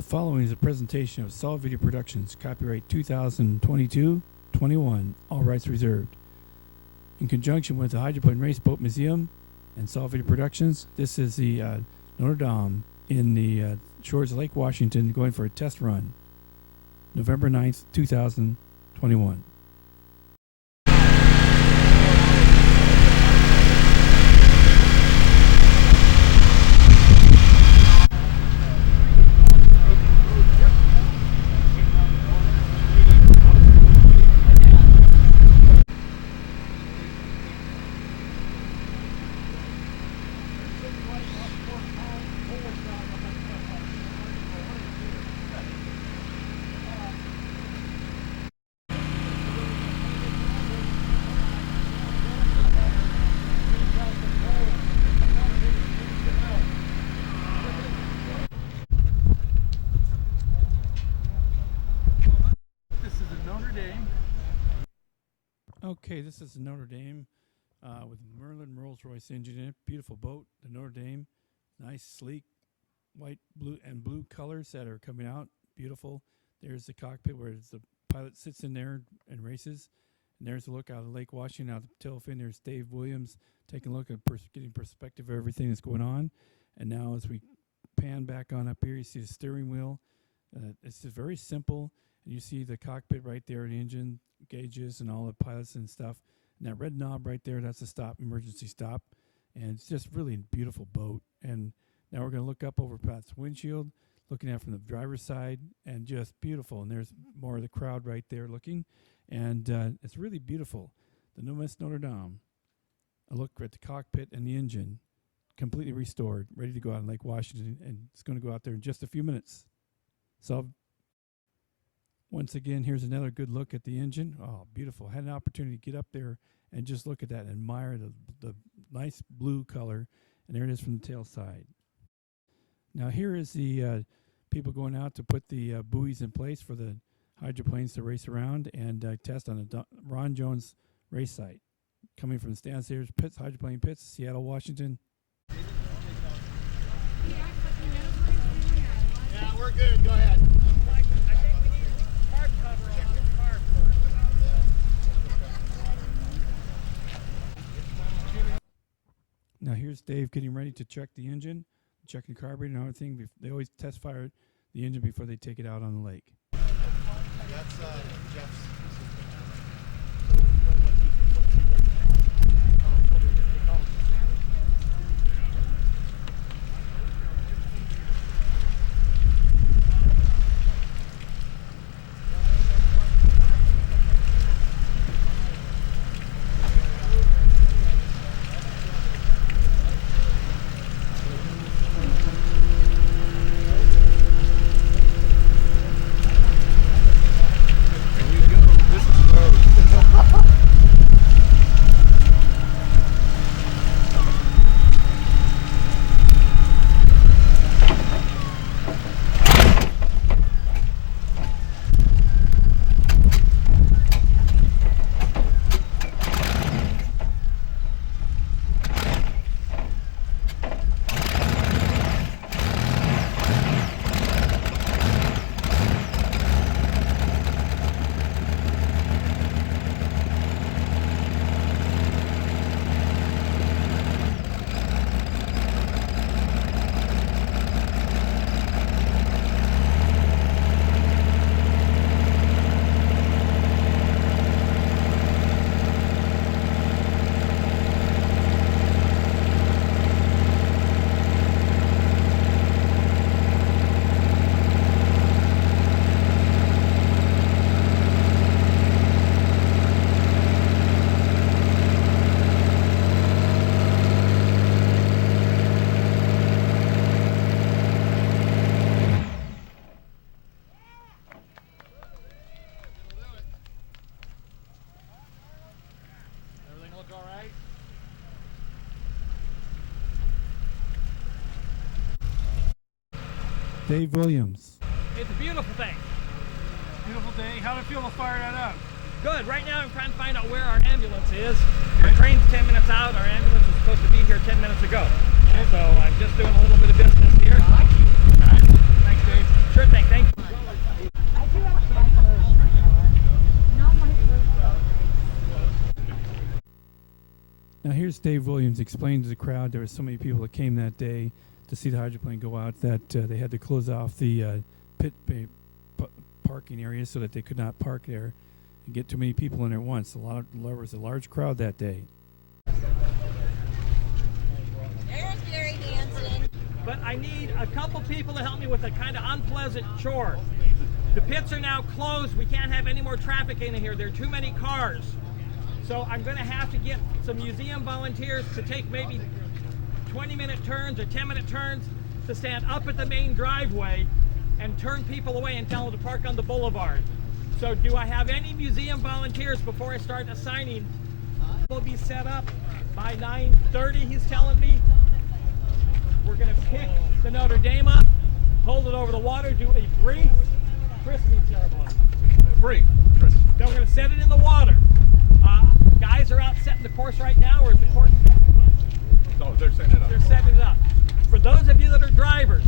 The following is a presentation of Solid Video Productions, copyright 2022-21, all rights reserved. In conjunction with the Hydroplane Race Boat Museum and Solid Video Productions, this is the Notre Dame in the shores of Lake Washington going for a test run, November 9th, 2021. Okay, this is the Notre Dame with Merlin Rolls-Royce engine in it. Beautiful boat, the Notre Dame. Nice, sleek, white, blue, and blue colors that are coming out. Beautiful. There's the cockpit where the pilot sits in there and races. And there's a look out of Lake Washington, out the tail fin. There's Dave Williams taking a look at getting perspective of everything that's going on. And now as we pan back on up here, you see the steering wheel. It's just very simple. And you see the cockpit right there, the engine gauges and all the pilots and stuff. And that red knob right there, that's a stop, emergency stop. And it's just really a beautiful boat. And now we're going to look up over Pat's windshield, looking at it from the driver's side, and just beautiful. And there's more of the crowd right there looking. And it's really beautiful. The new Miss Notre Dame. A look at the cockpit and the engine, completely restored, ready to go out in Lake Washington. And it's going to go out there in just a few minutes. So once again, here's another good look at the engine. Oh, beautiful. Had an opportunity to get up there and just look at that and admire the nice blue color. And there it is from the tail side. Now here is the people going out to put the buoys in place for the hydroplanes to race around and test on the Ron Jones race site. Coming from the stands, there's pits, hydroplane pits, Seattle, Washington. Yeah, we're good. Go ahead. Now here's Dave getting ready to check the engine, checking the carburetor and everything. They always test fire the engine before they take it out on the lake. That's Jeff's. Dave Williams. It's a beautiful thing. Beautiful day. How did it feel to fire that up? Good. Right now I'm trying to find out where our ambulance is. Our train's 10 minutes out. Our ambulance was supposed to be here 10 minutes ago. So I'm just doing a little bit of business here. Thank you. All right. Thanks, Dave. Sure thing. Dave Williams explained to the crowd there were so many people that came that day to see the hydroplane go out that they had to close off the parking area so that they could not park there and get too many people in there at once. There was a large crowd that day. There's Gary Hansen. But I need a couple people to help me with a kind of unpleasant chore. The pits are now closed. We can't have any more traffic in here. There are too many cars. So I'm going to have to get some museum volunteers to take maybe 20-minute turns or 10-minute turns to stand up at the main driveway and turn people away and tell them to park on the boulevard. So do I have any museum volunteers before I start assigning? Will be set up by 9:30, he's telling me. We're going to pick the Notre Dame up, hold it over the water, do a brief christening ceremony. Brief. Then we're going to set it in the water. Guys are out setting the course right now, or is the course set? No, they're setting it up. They're setting it up. For those of you that are drivers,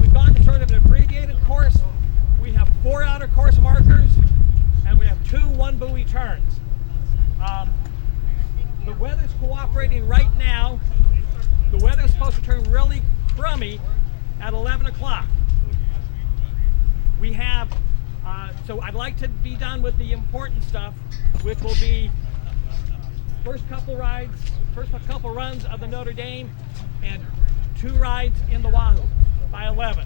we've gone to sort of an abbreviated course. We have 4 outer course markers, and we have 2 one-buoy turns. The weather's cooperating right now. The weather's supposed to turn really crummy at 11 o'clock. We have, so I'd like to be done with the important stuff, which will be first couple runs of the Notre Dame and 2 rides in the Wahoo by 11.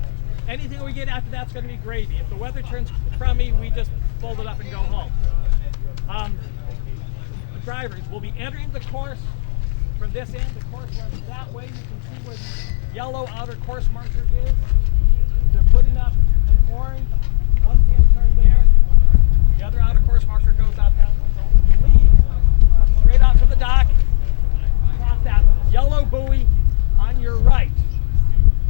Anything we get after that's going to be gravy. If the weather turns crummy, we just fold it up and go home. The drivers will be entering the course from this end. The course runs that way. You can see where the yellow outer course marker is. They're putting up an orange 1-pin turn there. The other outer course marker goes out that way. So leave, come straight out from the dock, cross that yellow buoy on your right,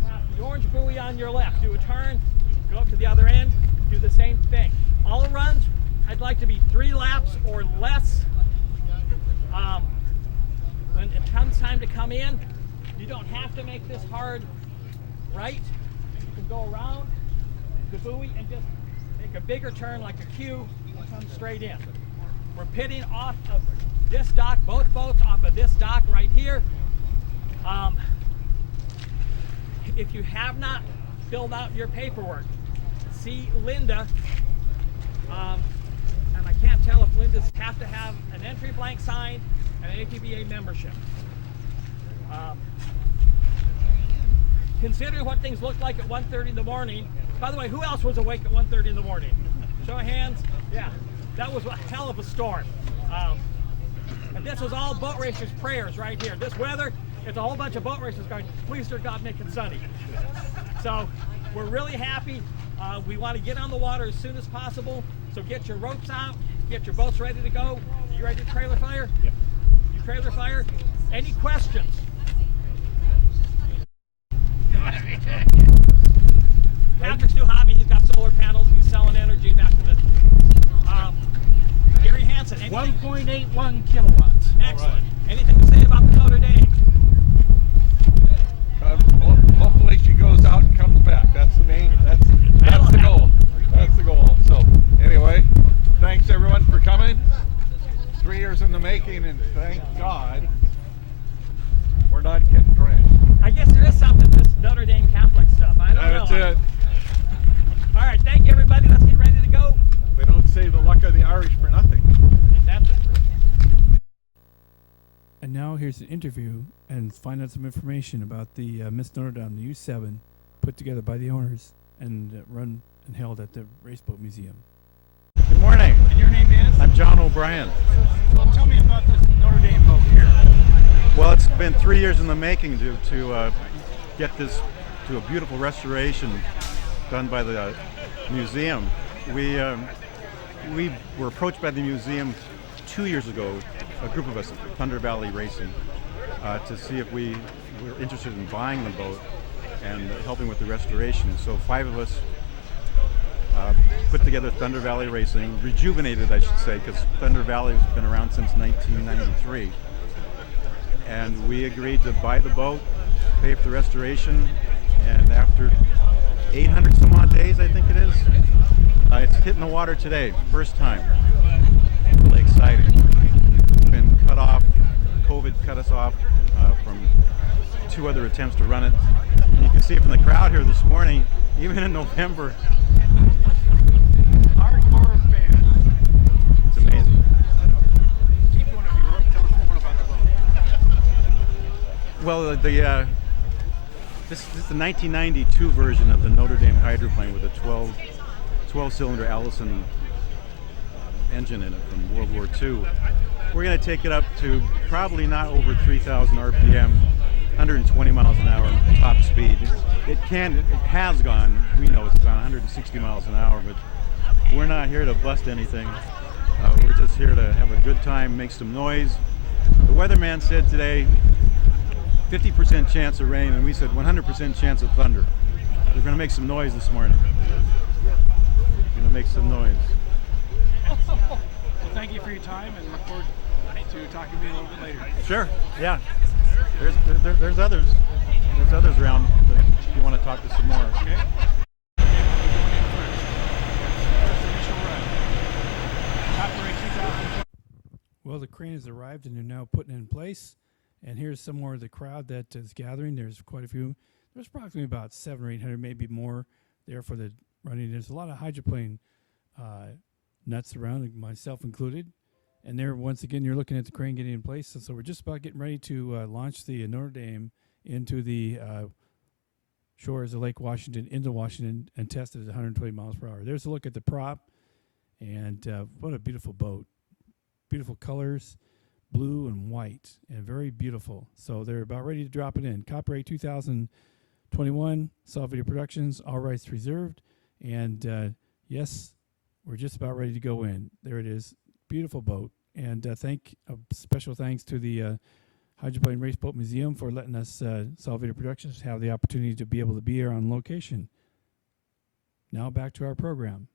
pass the orange buoy on your left, do a turn, go up to the other end, do the same thing. All runs, I'd like to be 3 laps or less. When it comes time to come in, you don't have to make this hard right. You can go around the buoy and just make a bigger turn like a Q and come straight in. We're pitting off of this dock, both boats off of this dock right here. If you have not filled out your paperwork, see Linda. And I can't tell if Linda's have to have an entry blank signed and an APBA membership. Consider what things look like at 1:30 in the morning. By the way, who else was awake at 1:30 in the morning? Show of hands. Yeah, that was a hell of a storm. And this was all boat racers' prayers right here. This weather, it's a whole bunch of boat racers going, please, dear God, make it sunny. So we're really happy. We want to get on the water as soon as possible. So get your ropes out, get your boats ready to go. You ready to trailer fire? Yep. You trailer fire? Any questions? Patrick's new hobby, he's got solar panels, he's selling energy back to the Gary Hansen. 1.81 kilowatts. Excellent. Right. Anything to say about the Notre Dame? Hopefully she goes out and comes back. That's the main. That's the goal. That's the goal. So anyway, thanks everyone for coming. 3 years in the making, and thank God we're not getting drenched. I guess there is something to this Notre Dame Catholic stuff. I don't know. That's it. All right, thank you everybody. Let's get ready to go. They don't say the luck of the Irish for nothing. That's it. And now here's an interview and find out some information about the Miss Notre Dame, the U7, put together by the owners and run and held at the Raceboat Museum. Good morning. And your name is? I'm John O'Brien. So tell me about this Notre Dame boat here. Well, it's been 3 years in the making to get this to a beautiful restoration done by the museum. We were approached by the museum 2 years ago, a group of us at Thunder Valley Racing, to see if we were interested in buying the boat and helping with the restoration. So 5 of us put together Thunder Valley Racing, rejuvenated I should say, because Thunder Valley has been around since 1993. And we agreed to buy the boat, pay for the restoration, and after 800 some odd days, I think it is, it's hitting the water today, first time. Really exciting. It's been cut off COVID cut us off from 2 other attempts to run it. And you can see from the crowd here this morning, even in November, Hardcore fans. it's amazing. Keep one of you. Tell us more about the boat. Well, this is the 1992 version of the Notre Dame hydroplane with a 12-cylinder Allison engine in it from World War II. We're going to take it up to probably not over 3,000 RPM, 120 miles an hour top speed. It has gone, we know it's gone 160 miles an hour, but we're not here to bust anything. We're just here to have a good time, make some noise. The weatherman said today, 50% chance of rain, and we said 100% chance of thunder. We're going to make some noise this morning. We're going to make some noise. Well, thank you for your time, and look forward to talking to you a little bit later. Sure. Yeah. There's others. There's others around that you want to talk to some more. Okay. Well, the crane has arrived and they're now putting it in place. And here's some more of the crowd that is gathering. There's quite a few. There's approximately about 700 or 800, maybe more, there for the running. There's a lot of hydroplane nuts around, myself included. And there, once again, you're looking at the crane getting in place. So we're just about getting ready to launch the Notre Dame into the shores of Lake Washington, into Washington, and test it at 120 miles per hour. There's a look at the prop, and what a beautiful boat. Beautiful colors, blue and white, and very beautiful. So they're about ready to drop it in. Copyright 2021, Solid Video Productions, all rights reserved. And yes, we're just about ready to go in. There it is. Beautiful boat. And special thanks to the Hydroplane Race Boat Museum for letting us, Solid Video Productions, have the opportunity to be able to be here on location. Now back to our program.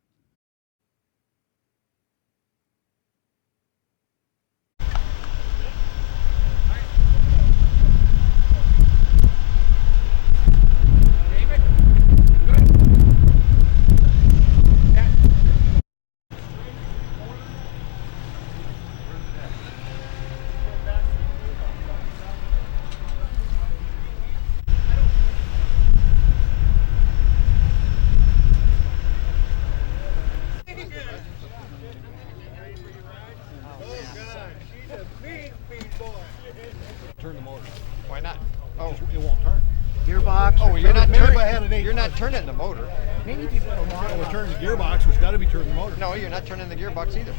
Turn the motor. Why not? Oh, it won't turn. Gearbox. Oh, you're not maybe if I turning. had an eight- You're not turning the motor. Many people don't Oh, want we're one. turning the gearbox, which got to be turning the motor. No, you're not turning the gearbox either.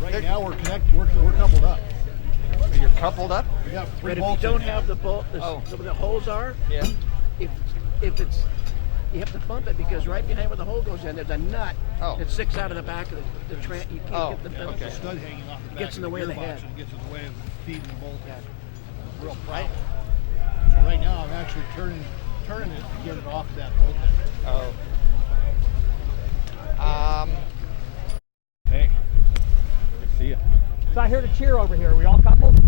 right They're- now we're connected. We're coupled up. You're coupled up. We got three But if you bolts. don't in. have the bolt, Oh. where the holes are, Yeah. if it's, you have to bump it because right behind where the hole goes in, there's a nut Oh. that sticks out of the back of the you can't Oh, get the okay. The stud hanging off the back Gets in the of way of the gearbox head. and gets in the way of feeding the bolt. It's a real problem. So right now I'm actually turning it to get it off that bolt. Oh. Hey, I see you. So I hear the cheer over here. Are we all coupled?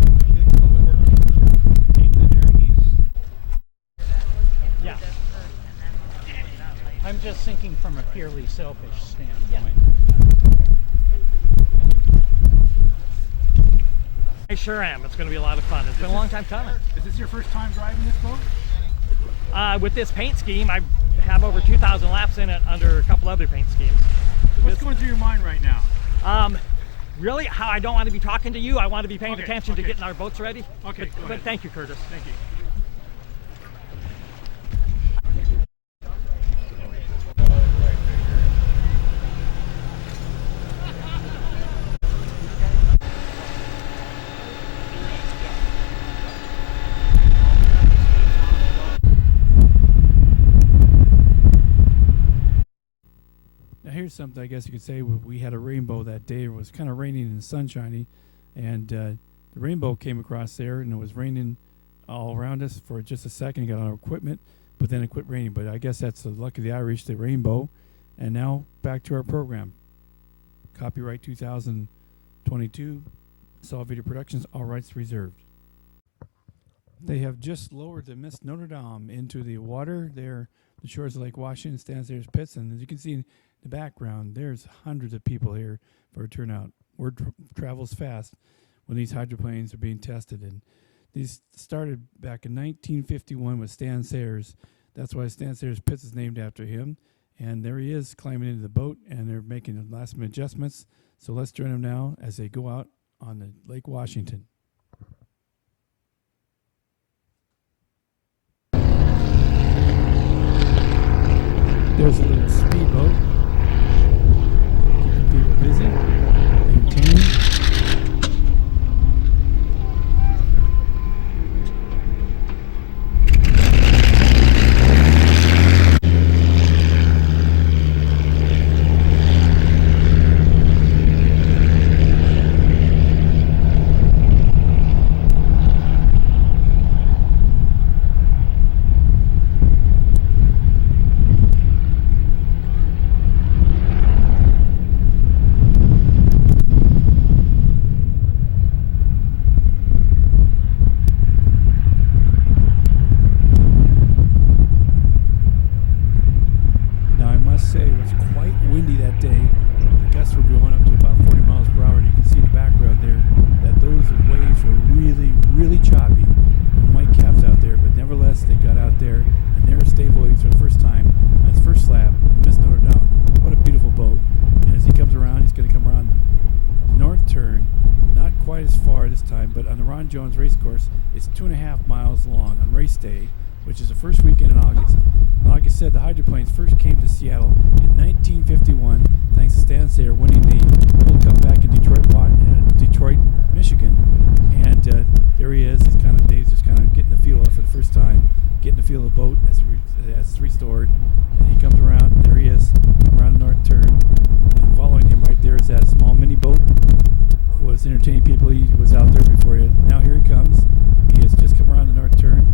Yeah. I'm just thinking from a purely selfish standpoint. I sure am. It's going to be a lot of fun. It's been a long time coming. Is this your first time driving this boat? With this paint scheme, I have over 2,000 laps in it under a couple other paint schemes. What's going through your mind right now? Really, how I don't want to be talking to you. I want to be paying Okay, attention to okay. getting our boats ready. Okay, go But ahead. thank you, Curtis. Thank you. Now here's something I guess you could say. We had a rainbow that day. It was kind of raining and sunshiny, and the rainbow came across there, and it was raining all around us for just a second. Got on our equipment, but then it quit raining. But I guess that's the luck of the Irish, the rainbow. And now back to our program. Copyright 2022, Solid Video Productions, all rights reserved. They have just lowered the Miss Notre Dame into the water. There, the shores of Lake Washington, stands there's pits, and as you can see in the background, there's hundreds of people here for a turnout. Word travels fast. when these hydroplanes are being tested. And these started back in 1951 with Stan Sayers. That's why Stan Sayers Pitts is named after him. And there he is climbing into the boat, and they're making last-minute adjustments. So let's join them now as they go out on the Lake Washington. There's a little speedboat, keeping people busy, entertaining. Say it was quite windy that day. The gusts were going up to about 40 miles per hour, and you can see in the background there that those waves were really, really choppy. And white caps out there, but nevertheless they got out there, and there was Dave Williams for the first time on his first lap at Miss Notre Dame. What a beautiful boat! And as he comes around, he's going to come around the north turn, not quite as far this time, but on the Ron Jones race course, it's 2.5 miles long on race day, which is the first weekend in August. And like I said, the hydroplanes first came to Seattle in 1951, thanks to Stan Sayer winning the World Cup back in Detroit, Michigan. And there he is. Dave's just kind of getting the feel of it for the first time, getting the feel of the boat as it's restored. And he comes around. There he is, around the north turn. And following him right there is that small mini boat. Was entertaining people. He was out there before you. Now here he comes. He has just come around the north turn,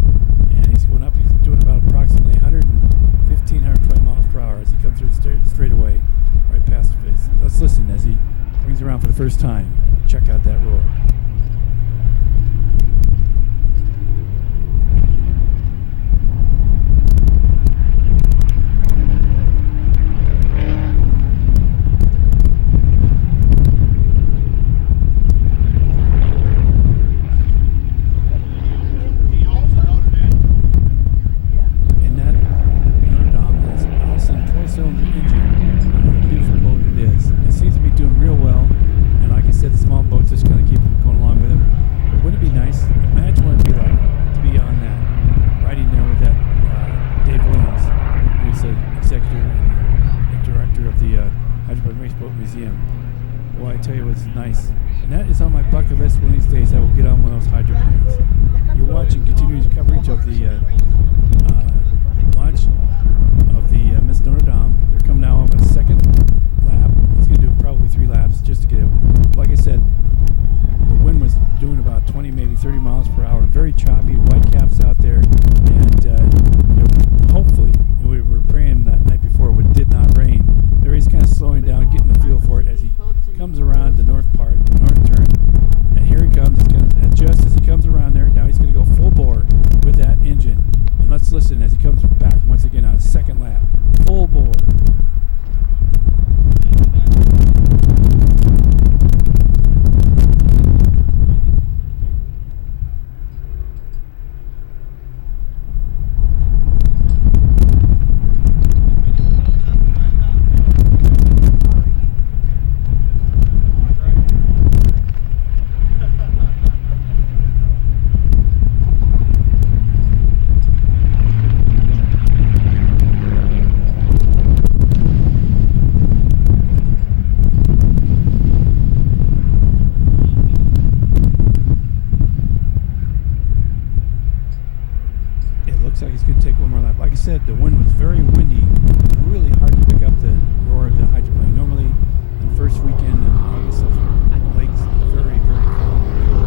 and he's going up. He's doing about approximately 115, 120 miles per hour as he comes through the straightaway right past the face. Let's listen as he brings around for the first time. Check out that roar. Nice. And that is on my bucket list. One of these days I will get on one of those hydroplanes. You're watching continuous coverage of the launch of the Miss Notre Dame. They're coming now on a second lap. He's going to do probably 3 laps just to get it. Like I said, the wind was doing about 20, maybe 30 miles per hour. Very choppy, white caps out there. And hopefully, we were praying that night before it did not rain. There he's kind of slowing down, getting the feel for it as he comes around the north turn, and here he comes. He's going to adjust as he comes around there. Now he's going to go full bore with that engine, and let's listen as he comes back once again on his second lap, full bore. Looks like he's going to take one more lap. Like I said, the wind was very windy. It was really hard to pick up the roar of the hydroplane. Normally, on the first weekend in August, those lakes are very, very calm and cool.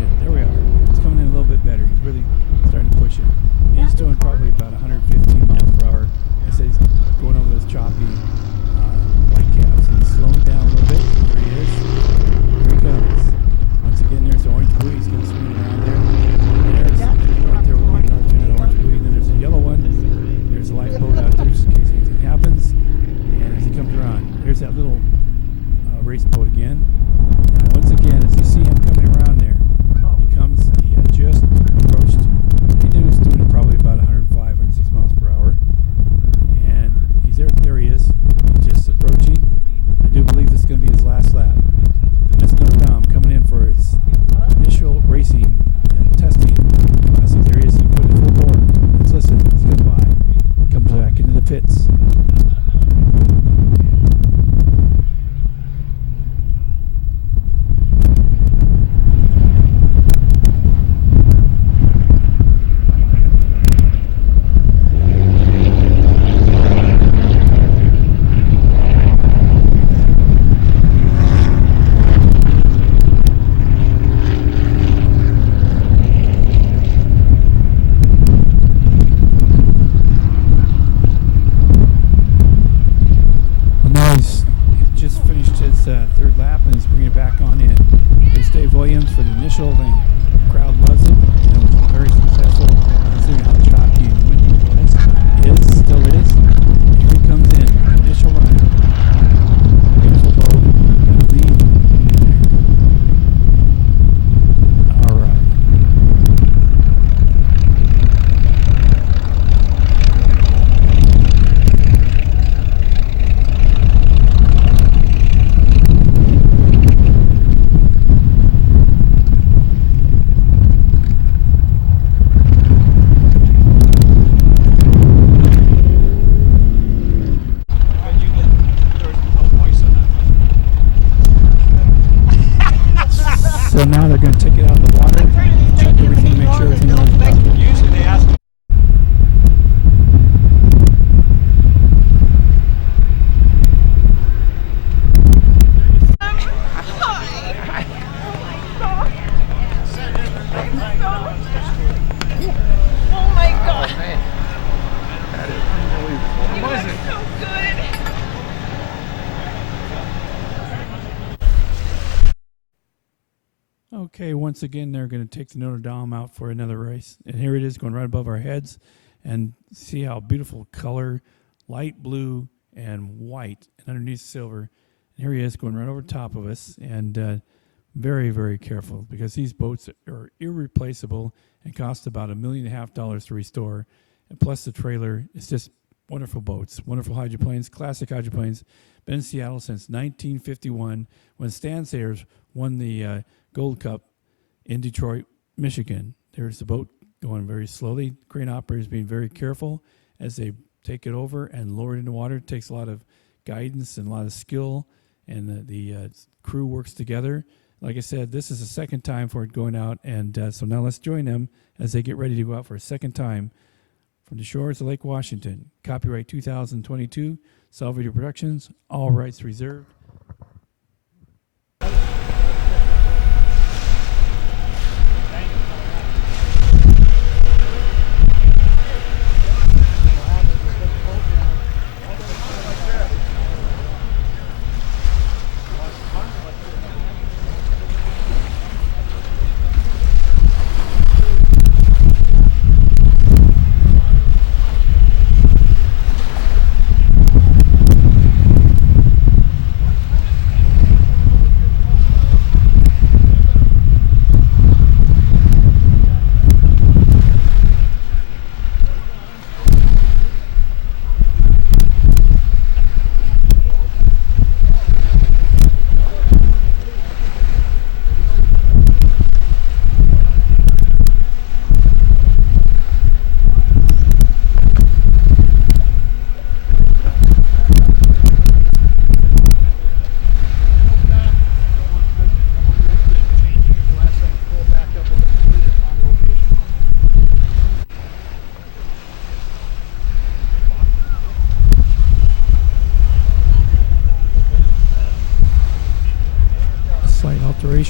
Yeah, there we are. It's coming in a little bit better. He's really starting to push it. He's doing probably about 115 miles per hour. I said he's going over those choppy white caps, and he's slowing down a little bit. There he is. Here he comes. Once again, there's the orange buoy. He's going to swing around there. There's right there with the orange buoy. Then there's a yellow one. There's a lifeboat out there just in case anything happens. And as he comes around, there's that little race boat again. Now, once again, as you see him coming around there, he had just approached. He was doing probably about 105, 106 miles per hour. And he's there he is. He's just approaching. I do believe this is going to be his last lap. The Miss Notre Dame coming in for its initial racing and testing classic. There he is. He put it full bore. Let's listen. Let's go by. Comes back into the pits. Third lap, and he's bringing it back on in. There's Dave Williams for the initial thing. The crowd loves it, and it was very successful considering how choppy and windy it was. Still is. And here he comes in. Initial run. Beautiful boat. Lead in there. All right. So now they're going to take it out of the water, check everything, make sure everything runs properly. Usually they ask. Oh my God. That is unbelievable. You look so good. Okay, once again, they're going to take the Notre Dame out for another race. And here it is going right above our heads. And see how beautiful color, light blue and white, and underneath silver. And here he is going right over top of us. And very, very careful, because these boats are irreplaceable and cost about $1.5 million to restore. And plus the trailer, it's just wonderful boats, wonderful hydroplanes, classic hydroplanes. Been in Seattle since 1951 when Stan Sayers won the Gold Cup in Detroit, Michigan. There's the boat going very slowly. Crane operators being very careful as they take it over and lower it into water. It takes a lot of guidance and a lot of skill, and the crew works together. Like I said, this is the second time for it going out, and so now let's join them as they get ready to go out for a second time from the shores of Lake Washington. Copyright 2022, Salvator Productions, all rights reserved.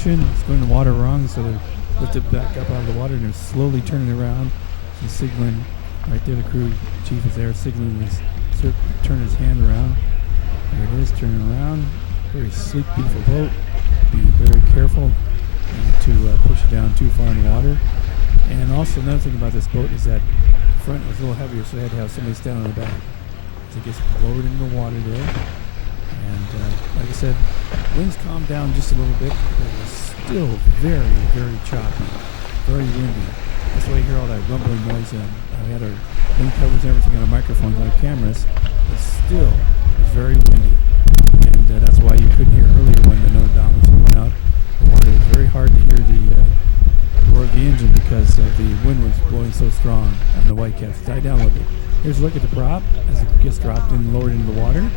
It's going to water wrong, so they lift it back up out of the water and they're slowly turning around. He's signaling right there. The crew chief is there signaling this, turn his hand around. There it is, turning around. Very sleek, beautiful boat. Be very careful to push it down too far in the water. And also another thing about this boat is that the front was a little heavier, so they had to have somebody stand on the back. So it gets lowered into the water there. And like I said, winds calmed down just a little bit, but it was still very, very choppy, very windy. That's why you hear all that rumbling noise. We had our wind covers and everything on our microphones and our cameras, but still very windy. And that's why you couldn't hear earlier when the Notre Dame was going out the water. It was very hard to hear the roar of the engine because the wind was blowing so strong on the Whitecaps. Died down a little bit. Here's a look at the prop as it gets dropped and lowered into the water.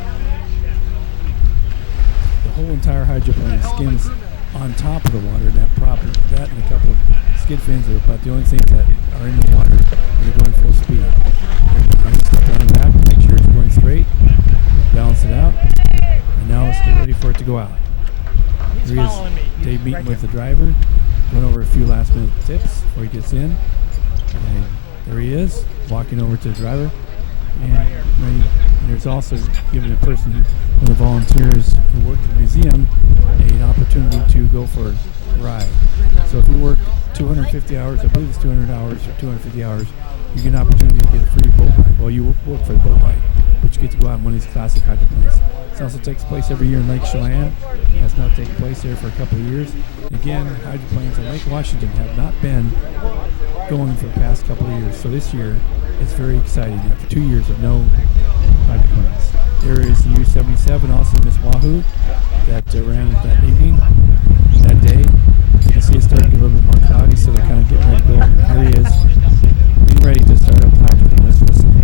The whole entire hydroplane skims on top of the water. That prop, that and a couple of skid fins are about the only things that are in the water when they're going full speed. I step on the back, make sure it's going straight, balance it out, and now let's get ready for it to go out. He's following me. Dave meeting with the driver, going over a few last minute tips before he gets in. And there he is, walking over to the driver. And ready. There's also giving a person, one of the volunteers who work at the museum, an opportunity to go for a ride. So if you work 250 hours, I believe it's 200 hours or 250 hours, you get an opportunity to get a free boat ride. Well, you work for the boat ride, but you get to go out in one of these classic hydroplanes. This also takes place every year in Lake Chelan. It has not taken place there for a couple of years. Again, hydroplanes in Lake Washington have not been going for the past couple of years. So this year, it's very exciting after 2 years of no hydroplanes. There is the U-77, also Miss Wahoo, that ran that evening, that day. You can see it's starting to get a little bit more cloudy, so they're kind of getting ready to go. Here he is, getting ready to start up the hydroplane. Let's listen.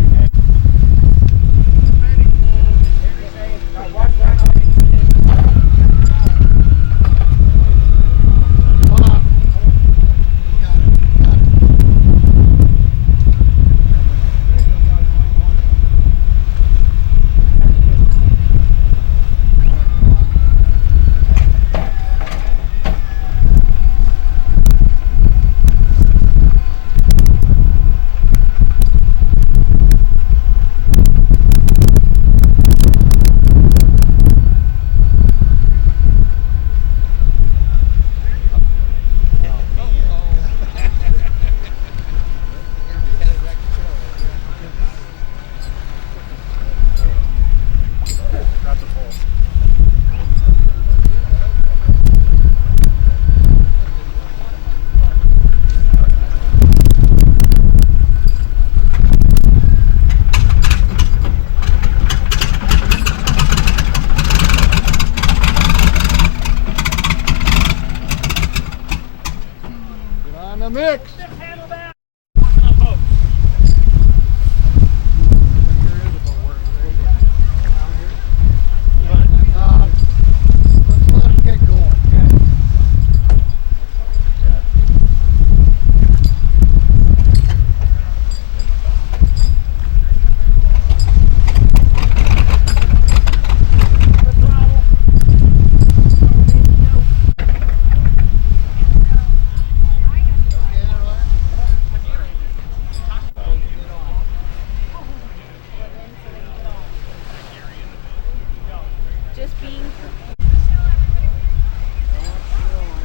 Mix.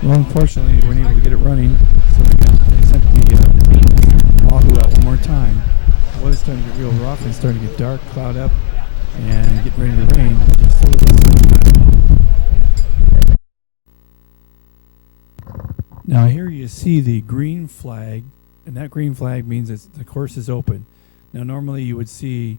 Well, unfortunately, we weren't able to get it running, so they sent the Wahoo out one more time. The weather's starting to get real rough. It's starting to get dark, cloud up, and getting ready to rain. But there's still a sunshine. Now here you see the green flag, and that green flag means that the course is open. Now normally you would see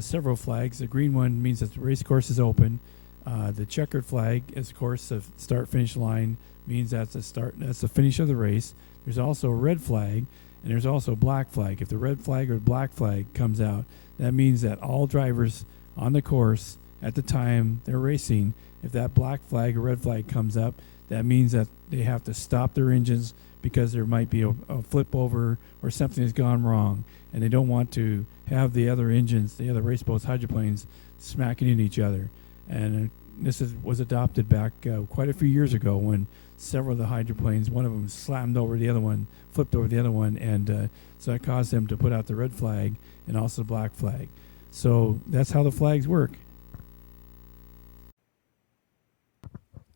several flags. The green one means that the race course is open. The checkered flag is, of course, the start-finish line, means that's the finish of the race. There's also a red flag, and there's also a black flag. If the red flag or black flag comes out, that means that all drivers on the course at the time they're racing, if that black flag or red flag comes up, that means that they have to stop their engines because there might be a flip over or something has gone wrong, and they don't want to have the other engines, the other race boats, hydroplanes, smacking into each other. And this was adopted back quite a few years ago when several of the hydroplanes, one of them slammed over the other one, flipped over the other one, and so that caused them to put out the red flag and also the black flag. So that's how the flags work.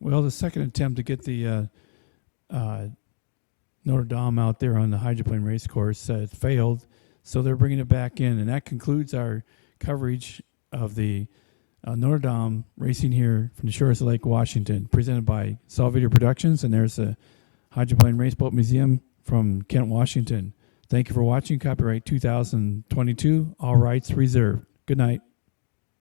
Well, the second attempt to get the Notre Dame out there on the hydroplane race course failed, so they're bringing it back in, and that concludes our coverage of the Notre Dame racing here from the shores of Lake Washington, presented by Salvator Productions, and there's a Hydroplane Raceboat Museum from Kent, Washington. Thank you for watching. Copyright 2022. All rights reserved. Good night.